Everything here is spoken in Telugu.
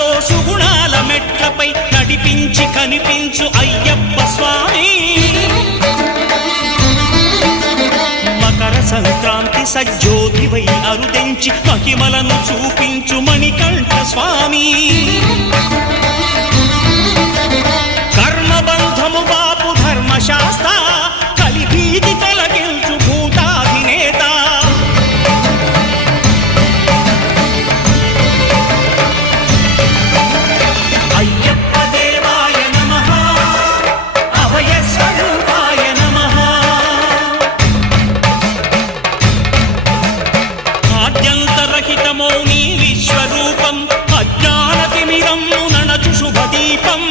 సుఖాలతో సుగుణాల మెట్లపై నడిపించి కనిపించు అయ్యప్ప స్వామి. మకర సంక్రాంతి సజ్జోతివై అరుదెంచి మహిమలను చూపించు మణికంఠ స్వామి. కర్మబంధము బాపు ధర్మశాస్త్ర కలిభీతి తొలగించు భూతాధినేత. అయ్యప్ప దేవాయ నమః, అభయ స్వరూపాయ నమః. ఆద్యంతరహితమో నీ విశ్వరూపం, అజ్ఞానతిమిరం నణచు శుభదీపం.